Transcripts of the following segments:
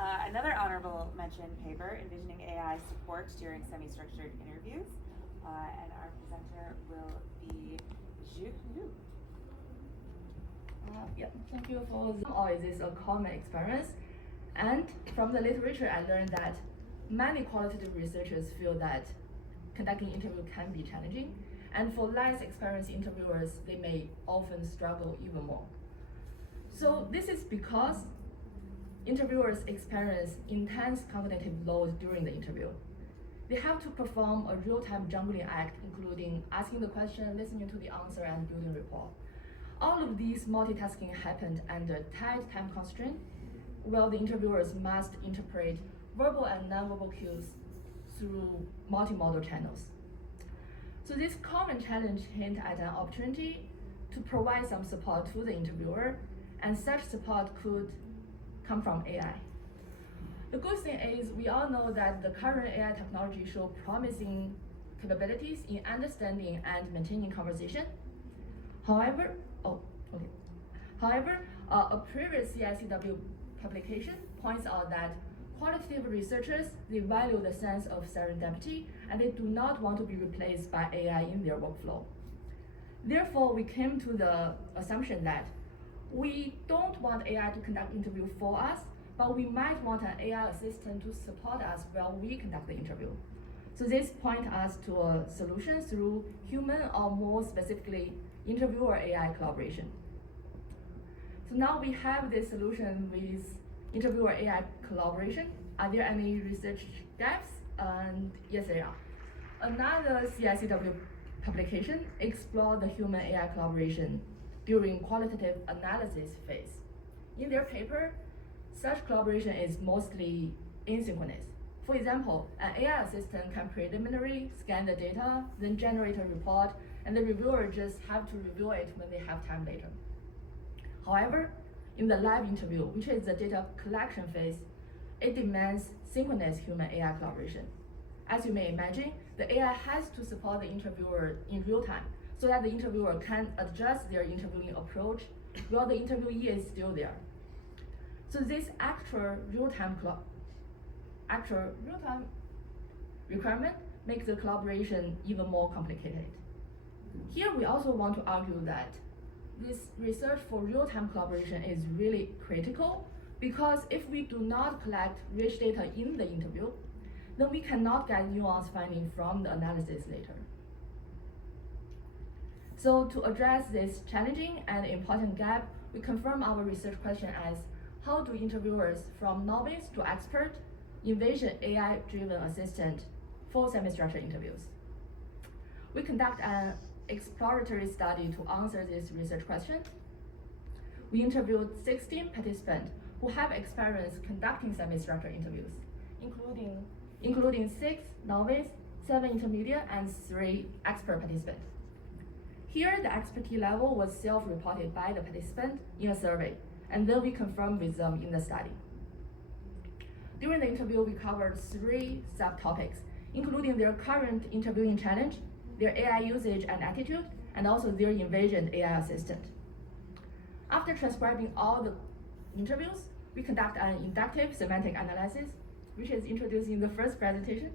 Another honorable mention paper, Envisioning AI Support During Semi-Structured Interviews. And our presenter will be Zhu Liu. Thank you for is this a common experience? And from the literature, I learned that many qualitative researchers feel that conducting interview can be challenging. And for less experienced interviewers, they may often struggle even more. So this is because interviewers experience intense cognitive load during the interview. They have to perform a real-time juggling act, including asking the question, listening to the answer, and building rapport. All of these multitasking happened under tight time constraint, while the interviewers must interpret verbal and nonverbal cues through multimodal channels. So this common challenge hint at an opportunity to provide some support to the interviewer, and such support could come from AI. The good thing is we all know that the current AI technology show promising capabilities in understanding and maintaining conversation. However, a previous CSCW publication points out that qualitative researchers, they value the sense of serendipity and they do not want to be replaced by AI in their workflow. Therefore, we came to the assumption that we don't want AI to conduct interview for us, but we might want an AI assistant to support us while we conduct the interview. So this points us to a solution through human or more specifically interviewer AI collaboration. So now we have this solution with interviewer AI collaboration. Are there any research gaps? And yes, there are. Another CSCW publication explored the human AI collaboration during qualitative analysis phase. In their paper, such collaboration is mostly asynchronous. For example, an AI assistant can preliminarily scan the data, then generate a report, and the reviewer just have to review it when they have time later. However, in the live interview, which is the data collection phase, it demands synchronous human AI collaboration. As you may imagine, the AI has to support the interviewer in real time so that the interviewer can adjust their interviewing approach while the interviewee is still there. So this actual real-time requirement makes the collaboration even more complicated. Here we also want to argue that this research for real-time collaboration is really critical because if we do not collect rich data in the interview, then we cannot get nuanced findings from the analysis later. So to address this challenging and important gap, we confirm our research question as how do interviewers from novice to expert envision AI-driven assistant for semi-structured interviews? We conduct an exploratory study to answer this research question. We interviewed 16 participants who have experience conducting semi-structured interviews, including 6 novice, 7 intermediate, and 3 expert participants. Here, the expertise level was self-reported by the participant in a survey, and then we confirmed with them in the study. During the interview, we covered 3 subtopics, including their current interviewing challenge, their AI usage and attitude, and also their envisioned AI assistant. After transcribing all the interviews, we conduct an inductive semantic analysis, which is introduced in the first presentation.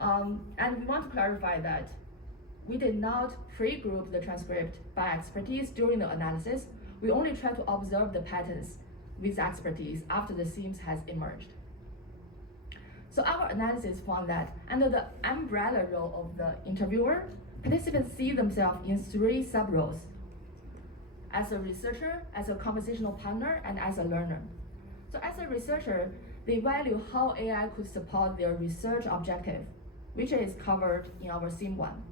And we want to clarify that we did not pre-group the transcript by expertise during the analysis. We only try to observe the patterns with expertise after the themes has emerged. So our analysis found that under the umbrella role of the interviewer, participants see themselves in 3 sub-roles: as a researcher, as a conversational partner, and as a learner. So as a researcher, they value how AI could support their research objective, which is covered in our theme 1.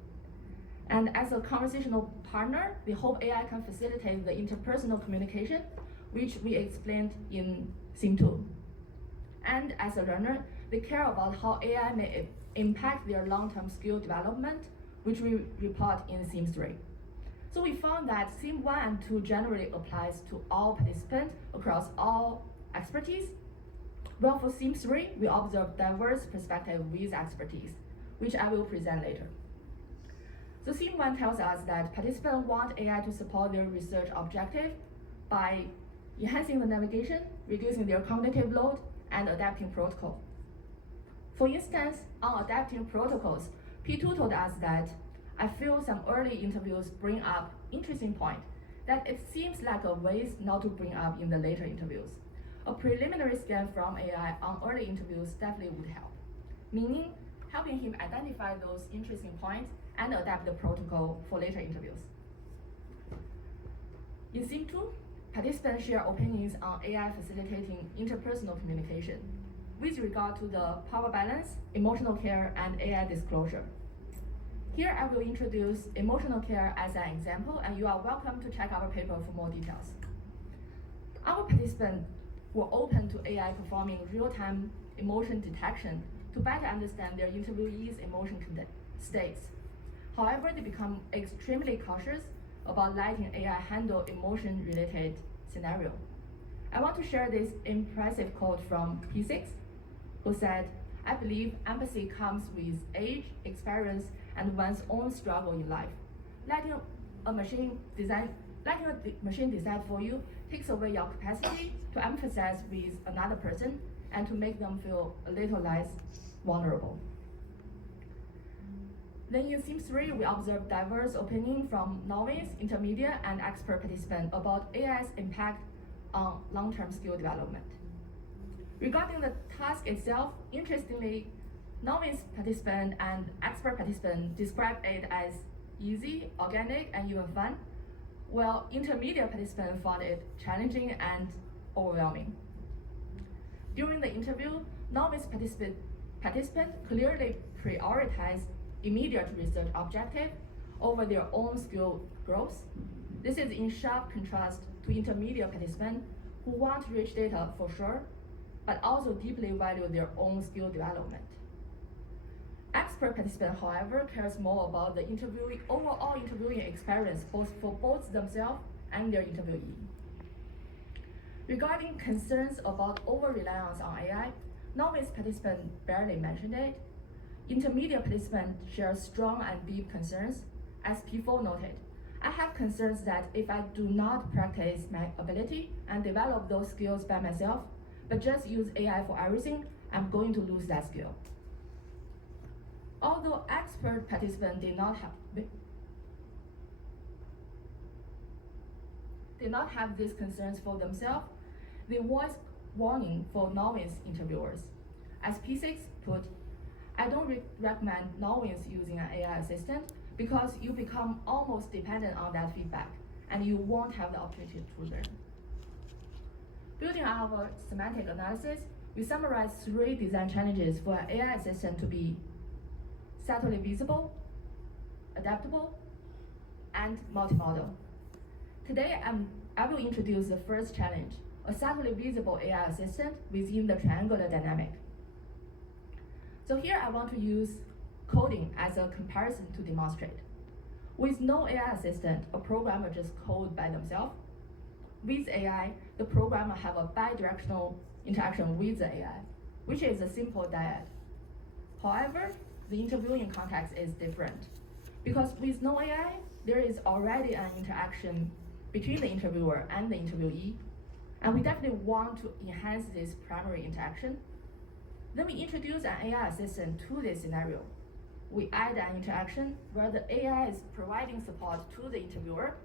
And as a conversational partner, they hope AI can facilitate the interpersonal communication, which we explained in theme 2. And as a learner, they care about how AI may impact their long-term skill development, which we report in theme 3. So we found that theme 1 and 2 generally applies to all participants across all expertise. Well, for theme 3, we observed diverse perspectives with expertise, which I will present later. So theme 1 tells us that participants want AI to support their research objective by enhancing the navigation, reducing their cognitive load, and adapting protocol. For instance, on adapting protocols, P2 told us that I feel some early interviews bring up interesting point that it seems like a waste not to bring up in the later interviews. A preliminary scan from AI on early interviews definitely would help, meaning helping him identify those interesting points and adapt the protocol for later interviews. In Sim 2, participants share opinions on AI facilitating interpersonal communication with regard to the power balance, emotional care, and AI disclosure. Here I will introduce emotional care as an example, and you are welcome to check our paper for more details. Our participants were open to AI performing real-time emotion detection to better understand their interviewees' emotion states. However, they become extremely cautious about letting AI handle emotion-related scenario. I want to share this impressive quote from P6, who said, "I believe empathy comes with age, experience, and one's own struggle in life. Letting a machine decide for you takes away your capacity to empathize with another person and to make them feel a little less vulnerable." Then in Sim 3, we observed diverse opinions from novice, intermediate, and expert participants about AI's impact on long-term skill development. Regarding the task itself, interestingly, novice participant and expert participant described it as easy, organic, and even fun, while intermediate participants found it challenging and overwhelming. During the interview, novice participants clearly prioritized immediate research objective over their own skill growth. This is in sharp contrast to intermediate participants who want rich data for sure, but also deeply value their own skill development. Expert participant, however, cares more about the overall interviewing experience, both for both themselves and their interviewee. Regarding concerns about over-reliance on AI, novice participants barely mentioned it. Intermediate participants share strong and deep concerns. As P4 noted, I have concerns that if I do not practice my ability and develop those skills by myself, but just use AI for everything, I'm going to lose that skill. Although expert participants did not have these concerns for themselves, they voiced warning for novice interviewers. As P6 put, "I don't recommend novice using an AI assistant because you become almost dependent on that feedback and you won't have the opportunity to learn." Building on our semantic analysis, we summarized 3 design challenges for an AI assistant to be subtly visible, adaptable, and multimodal. Today, I will introduce the first challenge, a subtly visible AI assistant within the triangular dynamic. So here I want to use coding as a comparison to demonstrate. With no AI assistant, a programmer just code by themselves. With AI, the programmer have a bidirectional interaction with the AI, which is a simple dyad. However, the interviewing context is different. Because with no AI, there is already an interaction between the interviewer and the interviewee, and we definitely want to enhance this primary interaction. Then we introduce an AI assistant to this scenario. We add an interaction where the AI is providing support to the interviewer.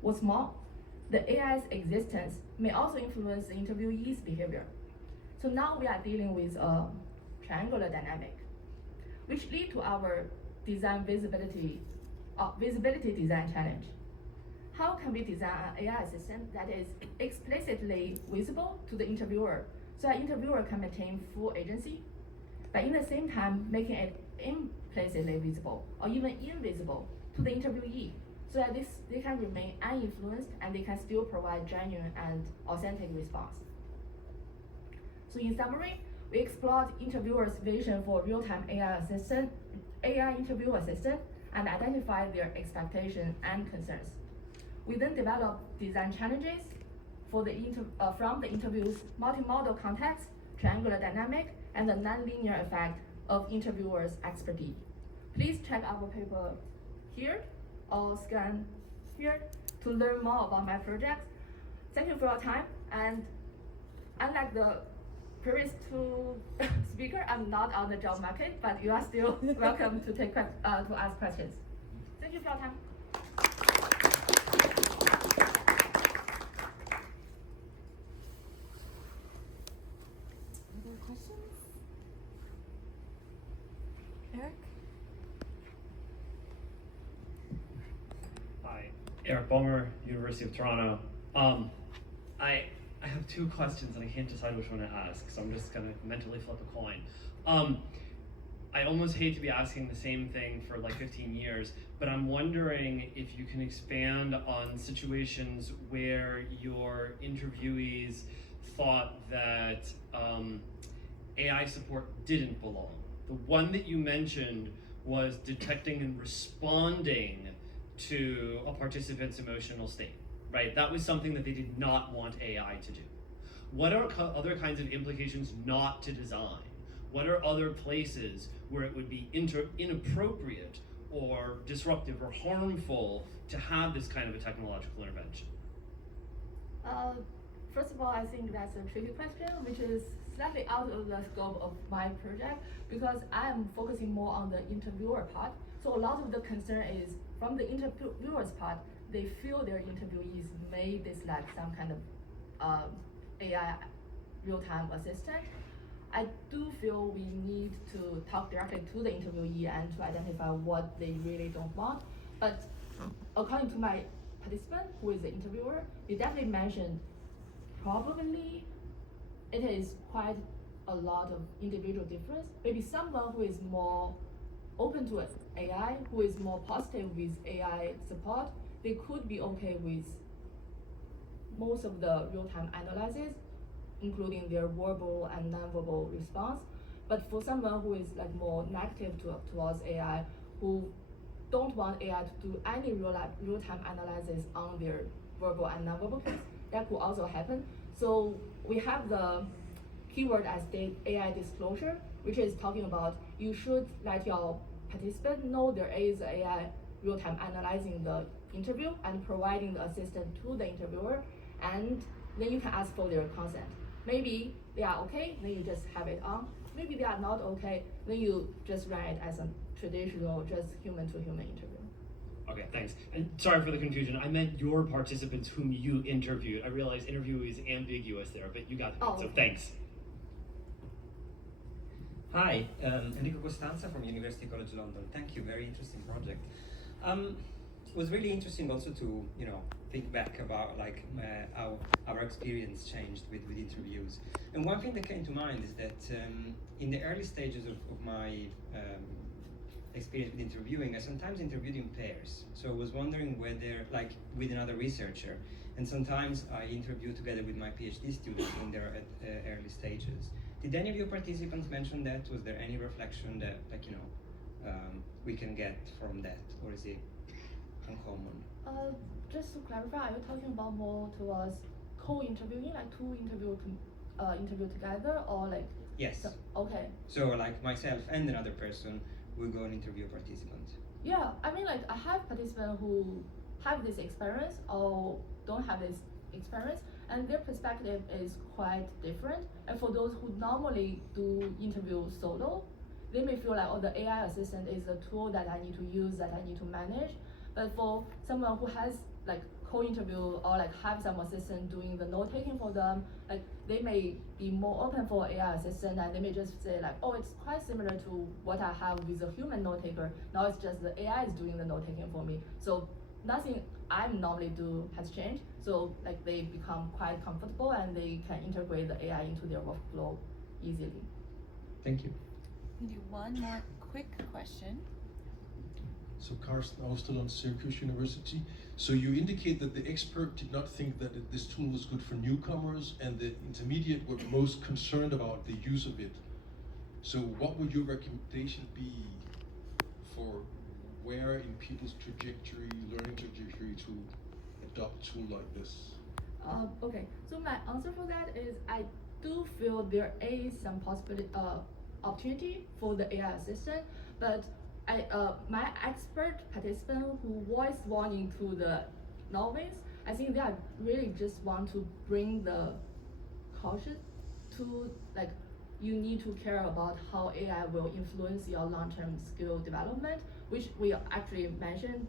What's more, the AI's existence may also influence the interviewee's behavior. So now we are dealing with a triangular dynamic, which lead to our design visibility design challenge. How can we design an AI assistant that is explicitly visible to the interviewer so an interviewer can maintain full agency, but in the same time making it implicitly visible or even invisible to the interviewee so that they can remain uninfluenced and they can still provide genuine and authentic response. So in summary, we explored interviewers' vision for real-time AI interview assistant, and identified their expectations and concerns. We then developed design challenges for from the interview's multimodal context, triangular dynamic, and the nonlinear effect of interviewers' expertise. Please check our paper here or scan here to learn more about my project. Thank you for your time, and unlike the previous two speaker, I'm not on the job market, but you are still welcome to to ask questions. Thank you for your time. Other questions? Eric? Hi, Eric Bomer, University of Toronto. I have two questions and I can't decide which one to ask, so I'm just gonna mentally flip a coin. I almost hate to be asking the same thing for like 15 years, but I'm wondering if you can expand on situations where your interviewees thought that AI support didn't belong. The one that you mentioned was detecting and responding to a participant's emotional state, right? That was something that they did not want AI to do. What are other kinds of implications not to design? What are other places where it would be inappropriate or disruptive or harmful to have this kind of a technological intervention? First of all, I think that's a tricky question, which is slightly out of the scope of my project because I am focusing more on the interviewer part. So a lot of the concern is from the interviewer's part, they feel their interviewees may dislike some kind of AI real-time assistant. I do feel we need to talk directly to the interviewee and to identify what they really don't want. But according to my participant, who is the interviewer, they definitely mentioned probably it is quite a lot of individual difference. Maybe someone who is more open to AI, who is more positive with AI support, they could be okay with most of the real-time analysis, including their verbal and non-verbal response. But for someone who is like more negative towards AI, who don't want AI to do any real-time analysis on their verbal and non-verbal case, that could also happen. So we have the keyword as AI disclosure, which is talking about you should let your participant know there is AI real-time analyzing the interview and providing the assistant to the interviewer, and then you can ask for their consent. Maybe they are okay, then you just have it on. Maybe they are not okay, then you just run it as a traditional, just human-to-human interview. Okay, thanks. And sorry for the confusion. I meant your participants whom you interviewed. I realize interview is ambiguous there, but you got the point, so thanks. Hi, Enrico Costanza from University College London. Thank you, very interesting project. It was really interesting also to think back about like how our experience changed with interviews. And one thing that came to mind is that in the early stages of my experience with interviewing, I sometimes interviewed in pairs. So I was wondering whether, like with another researcher, and sometimes I interviewed together with my PhD students when they're at early stages. Did any of your participants mention that? Was there any reflection that, like, we can get from that, or is it uncommon? Just to clarify, are you talking about more towards co-interviewing, like two interview together, or like? Yes. Okay. So like myself and another person will go and interview a participant. Yeah, I mean, like I have participants who have this experience or don't have this experience, and their perspective is quite different. And for those who normally do interview solo, they may feel like, oh, the AI assistant is a tool that I need to use, that I need to manage. But for someone who has like co-interview or like have some assistant doing the note taking for them, like they may be more open for AI assistant, and they may just say like, oh, it's quite similar to what I have with a human note taker. Now it's just the AI is doing the note taking for me. So nothing I normally do has changed. So like they become quite comfortable and they can integrate the AI into their workflow easily. Thank you. We can do one more quick question. So Karsten, I was still on Syracuse University. So you indicate that the expert did not think that this tool was good for newcomers, and the intermediate were most concerned about the use of it. So what would your recommendation be for where in people's learning trajectory to adopt a tool like this? Okay, so my answer for that is I do feel there is some opportunity for the AI assistant, but my expert participant who voiced warning to the novice, I think they are really just want to bring the caution to like you need to care about how AI will influence your long-term skill development, which we actually mentioned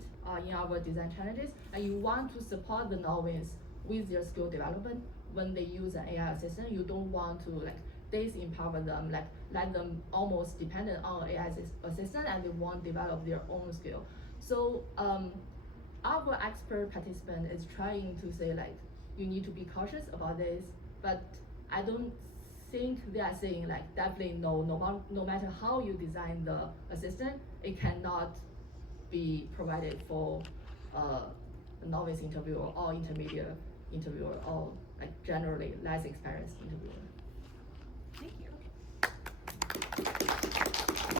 in our design challenges. And you want to support the novice with their skill development when they use an AI assistant. You don't want to like disempower them, like let them almost dependent on AI assistant, and they won't develop their own skill. So our expert participant is trying to say like you need to be cautious about this, but I don't think they are saying like definitely no matter how you design the assistant, it cannot be provided for a novice interviewer or intermediate interviewer or like generally less experienced interviewer. Thank you.